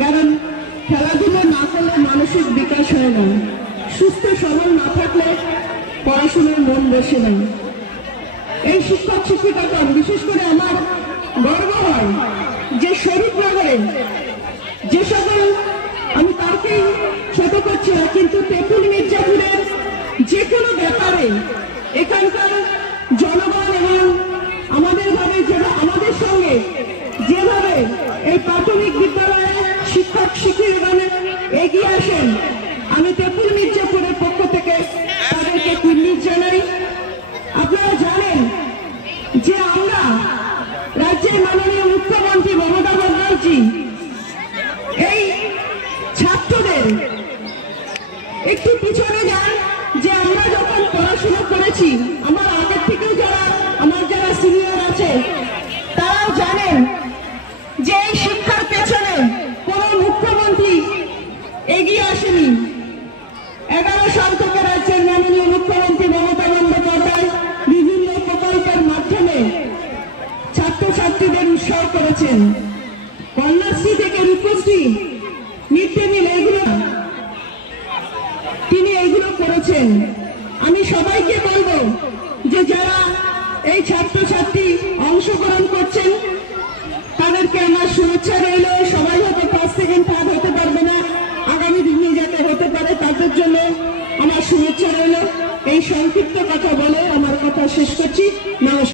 কারণ খেলাধুলা না করলে মানসিক বিকাশ হয় না, সুস্থ সবল না থাকলে পড়াশোনার মন বসে না। এই শিক্ষক শিক্ষিকাগণ, বিশেষ করে আমার গর্ব হয় যে শরীফনগরে যে সকল, আমি তাকেই ছোট করছি না, কিন্তু তেঁতুল মির্জাপুরের যে কোনো ব্যাপারে এখানকার জনগণ এবং আমাদের সঙ্গে যেভাবে এই প্রাথমিক বিদ্যালয়ে শিক্ষক শিক্ষিকাগণ এগিয়ে আসেন, আমি তেঁতুল মির্জাপুরের পক্ষ থেকে তাদেরকে কুর্নিশ জানাই। আপনারা জানেন যে আমরা রাজ্যের মাননীয় মুখ্যমন্ত্রী মমতা বন্দ্যোপাধ্যায় এই ছাত্রদের একটু পিছনে যান, যে আমরা যখন পড়াশোনা করেছি, আমার আগের থেকেও যারা সিনিয়র আছে তারাও জানেন যে এই শিক্ষার পেছনে কোন মুখ্যমন্ত্রী এগিয়ে আসেনি। 11 সাল থেকে রাজ্যের মাননীয় মুখ্যমন্ত্রী মমতা বন্দ্যোপাধ্যায় বিভিন্ন প্রকল্পের মাধ্যমে ছাত্রছাত্রীদের উৎসাহ করেছেন। কন্যাশ্রী থেকে রূপশ্রী, মিড ডে মিল, তিনি এইগুলো করেছেন। আমি সবাইকে বলবো যে যারা এই ছাত্রছাত্রী অংশগ্রহণ করছেন তাদেরকে আমার শুভেচ্ছা রইল। সবাই হয়তো 5 সেকেন্ড থার্ড হতে পারবে না, আগামী দিনে যাতে হতে পারে তাদের জন্য আমার শুভেচ্ছা রইল। এই সংক্ষিপ্ত কথা বলে আমার কথা শেষ করছি। নমস্কার।